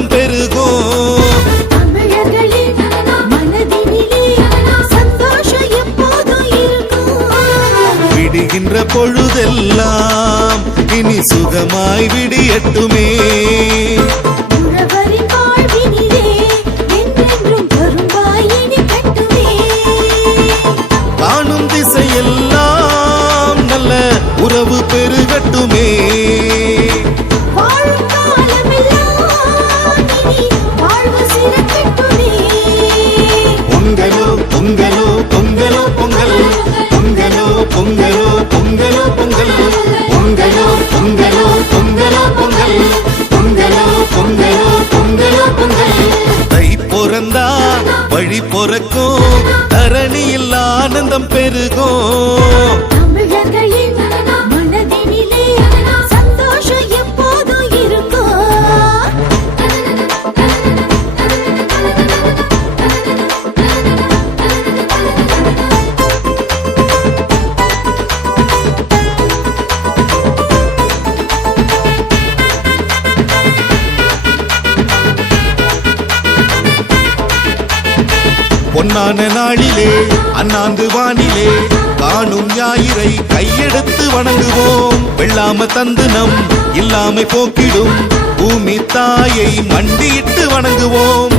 ஆனந்தம் பெருகும். விடுகின்ற பொழுதெல்லாம் இனி சுகமாய் விடியட்டுமே. காணும் திசையெல்லாம் நல்ல உறவு பெருகட்டுமே. பொங்கலோ பொங்கலோ பொங்கலோ பொங்கல், பொங்கலோ பொங்கலோ பொங்கலோ பொங்கல், பொங்கலோ பொங்கலோ பொங்கலோ பொங்கல், பொங்கலோ பொங்கலோ பொங்கலோ பொங்கல். தை பிறந்தா வழி பிறக்கும், தரணியில் ஆனந்தம் பெருகும். பொன்னான நாளிலே அண்ணாந்து வானிலே காணும் ஞாயிறை கையெடுத்து வணங்குவோம். வெள்ளாம தந்து நம் இல்லாமை போக்கிடும் பூமி தாயை மண்டியிட்டு வணங்குவோம்.